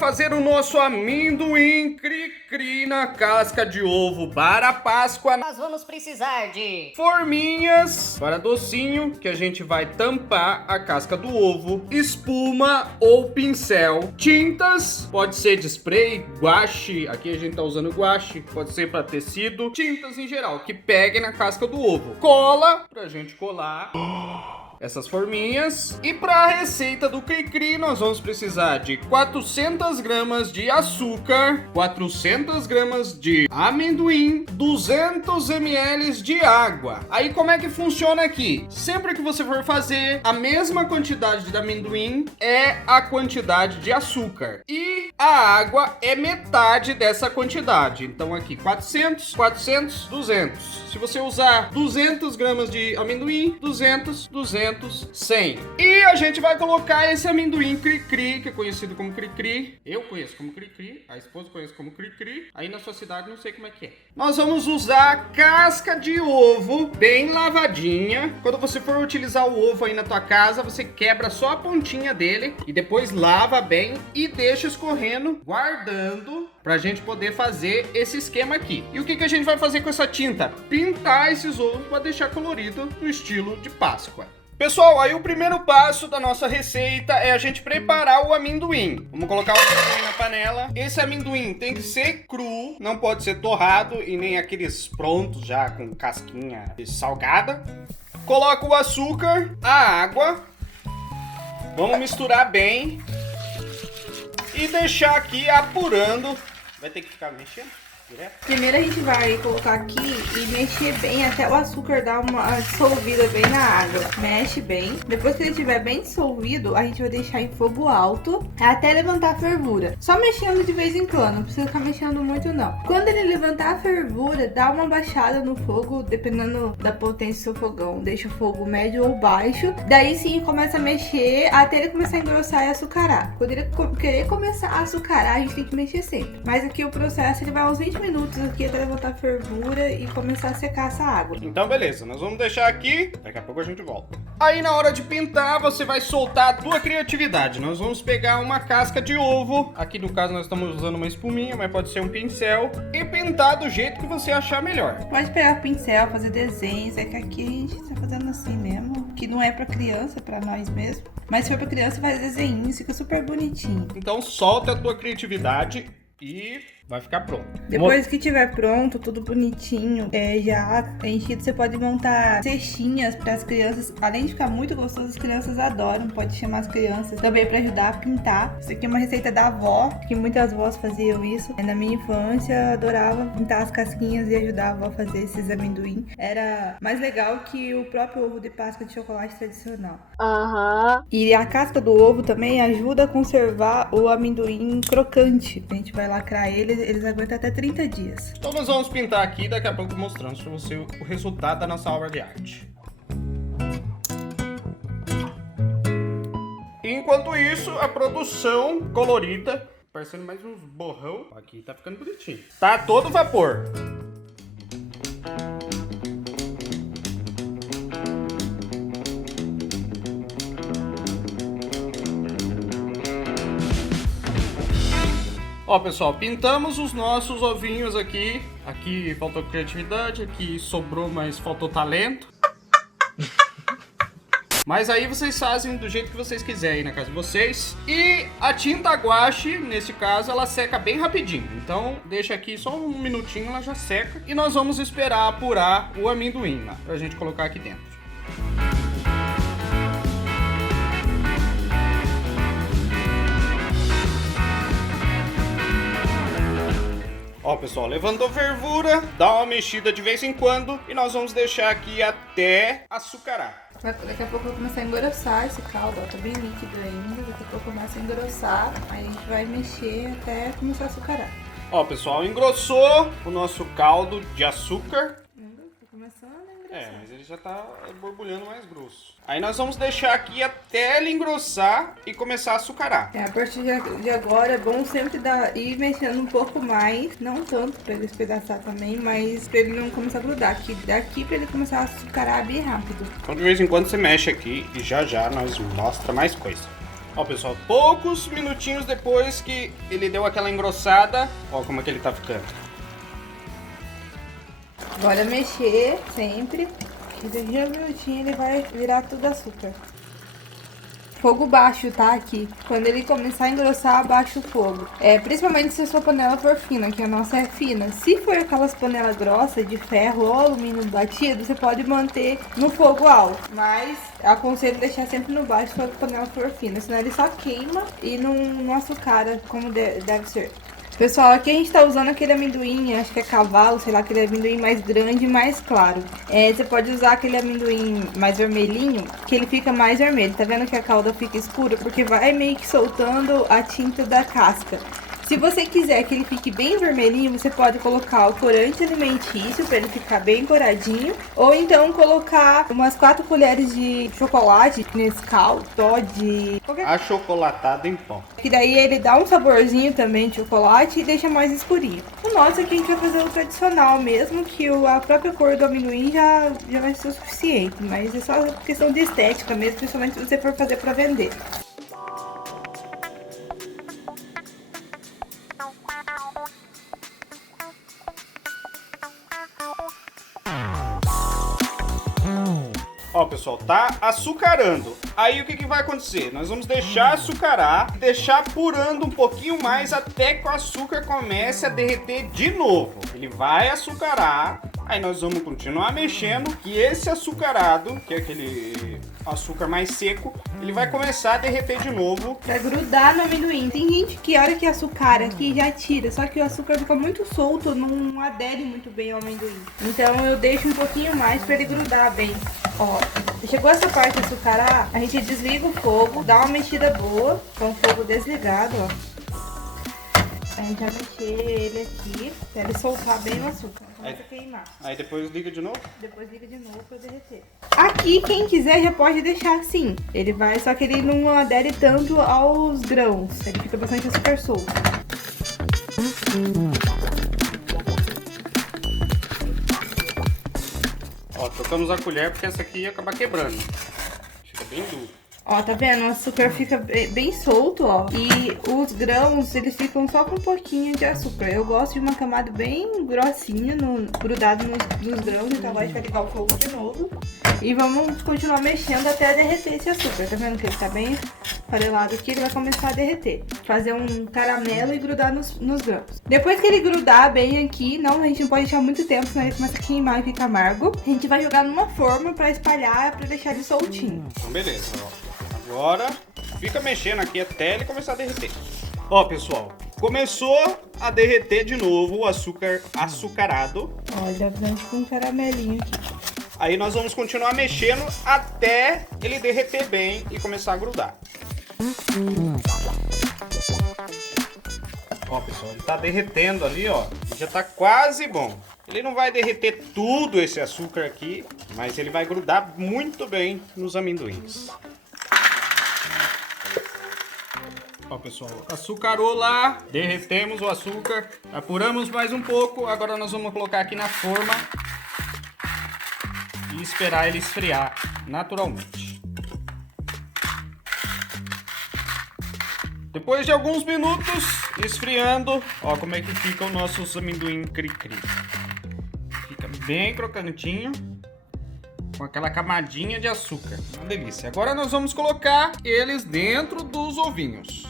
fazer o nosso amendoim cri-cri na casca de ovo para a Páscoa, Nós vamos precisar de forminhas para docinho, que a gente vai tampar a casca do ovo, espuma ou pincel, tintas, pode ser de spray, guache, aqui a gente tá usando guache, pode ser para tecido, tintas em geral, que peguem na casca do ovo, cola, pra gente colar essas forminhas. E para a receita do cri-cri, nós vamos precisar de 400 gramas de açúcar, 400 gramas de amendoim, 200 ml de água. Aí como é que funciona aqui? Sempre que você for fazer, a mesma quantidade de amendoim é a quantidade de açúcar. E a água é metade dessa quantidade. Então aqui 400, 400, 200. Se você usar 200 gramas de amendoim, 200, 200, 100. E a gente vai colocar esse amendoim cri-cri, que é conhecido como cri-cri. Eu conheço como cri-cri, a esposa conhece como cri-cri. Aí na sua cidade não sei como é que é. Nós vamos usar casca de ovo bem lavadinha. Quando você for utilizar o ovo aí na tua casa, você quebra só a pontinha dele e depois lava bem e deixa escorrendo, guardando pra gente poder fazer esse esquema aqui. E o que a gente vai fazer com essa tinta? Pintar esses ovos para deixar colorido no estilo de Páscoa. Pessoal, aí o primeiro passo da nossa receita é a gente preparar o amendoim. Vamos colocar o amendoim na panela. Esse amendoim tem que ser cru, não pode ser torrado e nem aqueles prontos já com casquinha salgada. Coloca o açúcar, a água. Vamos misturar bem e deixar aqui apurando. Vai ter que ficar mexendo direto? Primeiro a gente vai colocar aqui e mexer bem até o açúcar dar uma dissolvida bem na água. Mexe bem. Depois que ele estiver bem dissolvido, a gente vai deixar em fogo alto até levantar a fervura. Só mexendo de vez em quando, não precisa ficar mexendo muito não. Quando ele levantar a fervura, dá uma baixada no fogo, dependendo da potência do seu fogão. Deixa o fogo médio ou baixo. Daí sim começa a mexer até ele começar a engrossar e açucarar. Quando ele querer começar a açucarar, a gente tem que mexer sempre. Mas aqui o processo ele vai uns 20 minutos aqui até levantar a fervura e começar a secar essa água. Então beleza, nós vamos deixar aqui, daqui a pouco a gente volta. Aí na hora de pintar, você vai soltar a tua criatividade. Nós vamos pegar uma casca de ovo, aqui no caso nós estamos usando uma espuminha, mas pode ser um pincel, e pintar do jeito que você achar melhor. Pode pegar o pincel, fazer desenhos, é que aqui a gente tá fazendo assim mesmo, que não é pra criança, é pra nós mesmo. Mas se for pra criança, faz desenhos, fica super bonitinho. Então solta a tua criatividade e vai ficar pronto. Depois que tiver pronto, tudo bonitinho, já enchido, você pode montar cestinhas para as crianças. Além de ficar muito gostoso, as crianças adoram. Pode chamar as crianças também para ajudar a pintar. Isso aqui é uma receita da avó, que muitas avós faziam isso. Na minha infância, adorava pintar as casquinhas e ajudar a avó a fazer esses amendoim. Era mais legal que o próprio ovo de Páscoa de chocolate tradicional. E a casca do ovo também ajuda a conservar o amendoim crocante. A gente vai lacrar eles aguentam até 30 dias. Então nós vamos pintar aqui, daqui a pouco mostrando para você o resultado da nossa obra de arte. Enquanto isso, a produção colorida, parecendo mais uns borrão, aqui tá ficando bonitinho. Tá a todo vapor. Ó, pessoal, pintamos os nossos ovinhos aqui. Aqui faltou criatividade, aqui sobrou, mas faltou talento. Mas aí vocês fazem do jeito que vocês quiserem na casa de vocês. E a tinta guache, nesse caso, ela seca bem rapidinho. Então deixa aqui só um minutinho, ela já seca. E nós vamos esperar apurar o amendoim lá, pra gente colocar aqui dentro. Ó, pessoal, levantou fervura, dá uma mexida de vez em quando e nós vamos deixar aqui até açucarar. Daqui a pouco vai começar a engrossar esse caldo, ó, tá bem líquido ainda, daqui a pouco começa a engrossar, aí a gente vai mexer até começar a açucarar. Ó, pessoal, engrossou o nosso caldo de açúcar. Tá começando a engrossar. Mas ele já tá borbulhando mais grosso. Aí nós vamos deixar aqui até ele engrossar e começar a açucarar. A partir de agora é bom sempre ir mexendo um pouco mais, não tanto pra ele espedaçar também, mas pra ele não começar a grudar, que daqui pra ele começar a açucarar bem rápido. Então de vez em quando você mexe aqui e já nós mostra mais coisa. Ó, pessoal, poucos minutinhos depois que ele deu aquela engrossada, ó como é que ele tá ficando. Agora mexer sempre. E daqui a um minutinho ele vai virar tudo açúcar. Fogo baixo, tá? Aqui. Quando ele começar a engrossar, abaixa o fogo. Principalmente se a sua panela for fina, que a nossa é fina. Se for aquelas panelas grossas de ferro ou alumínio batido, você pode manter no fogo alto. Mas aconselho deixar sempre no baixo se a panela for fina, senão ele só queima e não açucara como deve ser. Pessoal, aqui a gente tá usando aquele amendoim, acho que é cavalo, sei lá, aquele amendoim mais grande e mais claro. Você pode usar aquele amendoim mais vermelhinho, que ele fica mais vermelho. Tá vendo que a calda fica escura? Porque vai meio que soltando a tinta da casca. Se você quiser que ele fique bem vermelhinho, você pode colocar o corante alimentício para ele ficar bem coradinho. Ou então colocar umas 4 colheres de chocolate, Nescau, Toddy, Achocolatado em pó. que daí ele dá um saborzinho também de chocolate e deixa mais escurinho. O nosso aqui a gente vai fazer o tradicional mesmo, que a própria cor do amendoim já vai ser o suficiente. Mas é só questão de estética mesmo, principalmente se você for fazer para vender. Ó, pessoal, tá açucarando. Aí o que vai acontecer? Nós vamos deixar açucarar, deixar apurando um pouquinho mais até que o açúcar comece a derreter de novo. Ele vai açucarar, aí nós vamos continuar mexendo, que esse açucarado, que é aquele açúcar mais seco, ele vai começar a derreter de novo. Pra grudar no amendoim. Tem gente que a hora que açucara aqui já tira, só que o açúcar fica muito solto, não adere muito bem ao amendoim. Então eu deixo um pouquinho mais pra ele grudar bem. Ó, chegou essa parte de açucarar, a gente desliga o fogo, dá uma mexida boa, com o fogo desligado, ó. A gente vai mexer ele aqui, pra ele soltar bem o açúcar. Começa a queimar. Aí depois liga de novo? Depois liga de novo pra derreter. Aqui, quem quiser já pode deixar assim. Ele vai, só que ele não adere tanto aos grãos. Ele fica bastante açúcar solto. Ó, trocamos a colher porque essa aqui ia acabar quebrando. Fica bem duro. Ó, tá vendo? O açúcar fica bem solto, ó. E os grãos, eles ficam só com um pouquinho de açúcar. Eu gosto de uma camada bem grossinha, grudado nos grãos. Então agora a gente vai ligar o fogo de novo. E vamos continuar mexendo até derreter esse açúcar. Tá vendo que ele tá bem farelado aqui? Ele vai começar a derreter. Fazer um caramelo e grudar nos grãos. Depois que ele grudar bem aqui, a gente não pode deixar muito tempo, senão ele começa a queimar e fica amargo. A gente vai jogar numa forma pra espalhar, pra deixar ele soltinho. Então beleza, ó. Agora fica mexendo aqui até ele começar a derreter. Ó, pessoal, começou a derreter de novo o açúcar açucarado. Olha, vamos com um caramelinho aqui. Aí nós vamos continuar mexendo até ele derreter bem e começar a grudar. Ó, pessoal, ele tá derretendo ali, ó. Já tá quase bom. Ele não vai derreter tudo esse açúcar aqui, mas ele vai grudar muito bem nos amendoins. Ó, pessoal, açucarou lá, derretemos o açúcar, apuramos mais um pouco, agora nós vamos colocar aqui na forma e esperar ele esfriar naturalmente. Depois de alguns minutos esfriando, ó como é que fica o nosso amendoim cri-cri. Fica bem crocantinho, com aquela camadinha de açúcar. Uma delícia. Agora nós vamos colocar eles dentro dos ovinhos.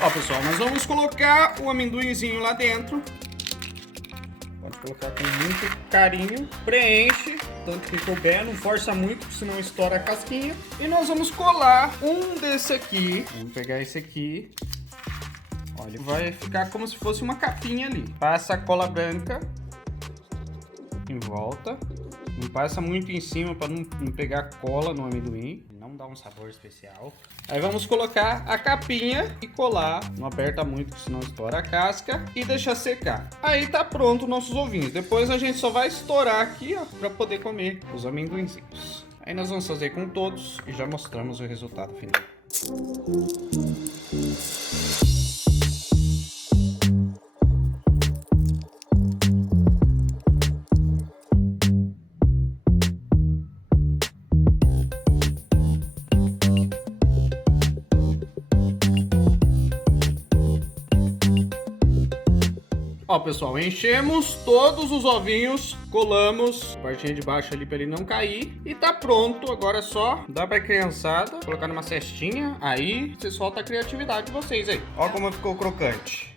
Ó, pessoal, nós vamos colocar o amendoinzinho lá dentro. Pode colocar com muito carinho. Preenche, tanto que couber, não força muito, senão estoura a casquinha. E nós vamos colar um desse aqui. Vamos pegar esse aqui. Olha, ele vai ficar como se fosse uma capinha ali. Passa a cola branca em volta. Não passa muito em cima para não pegar cola no amendoim. Não dá um sabor especial. Aí vamos colocar a capinha e colar. Não aperta muito, senão estoura a casca. E deixar secar. Aí tá pronto nossos ovinhos. Depois a gente só vai estourar aqui, ó, para poder comer os amendoinzinhos. Aí nós vamos fazer com todos e já mostramos o resultado final. Ó, pessoal, enchemos todos os ovinhos, colamos a partinha de baixo ali pra ele não cair e tá pronto. Agora é só dar pra criançada, colocar numa cestinha, aí você solta a criatividade de vocês aí. Ó como ficou crocante.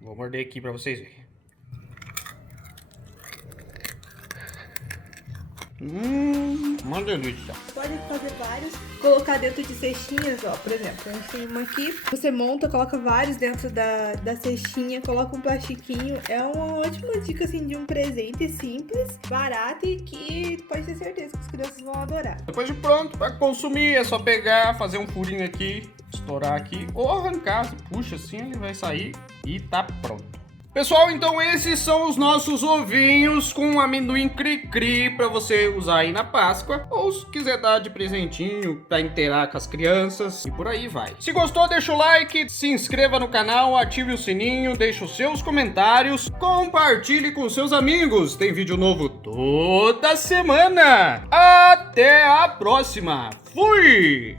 Vou morder aqui pra vocês verem. Uma delícia. Pode fazer vários, colocar dentro de cestinhas, ó, por exemplo, a gente tem uma aqui, você monta, coloca vários dentro da cestinha, coloca um plastiquinho, é uma ótima dica, assim, de um presente simples, barato e que pode ter certeza que as crianças vão adorar. Depois de pronto, para consumir, é só pegar, fazer um furinho aqui, estourar aqui, ou arrancar, você puxa assim, ele vai sair e tá pronto. Pessoal, então esses são os nossos ovinhos com amendoim cri-cri para você usar aí na Páscoa, ou se quiser dar de presentinho para inteirar com as crianças e por aí vai. Se gostou, deixa o like, se inscreva no canal, ative o sininho, deixe os seus comentários, compartilhe com seus amigos. Tem vídeo novo toda semana. Até a próxima. Fui!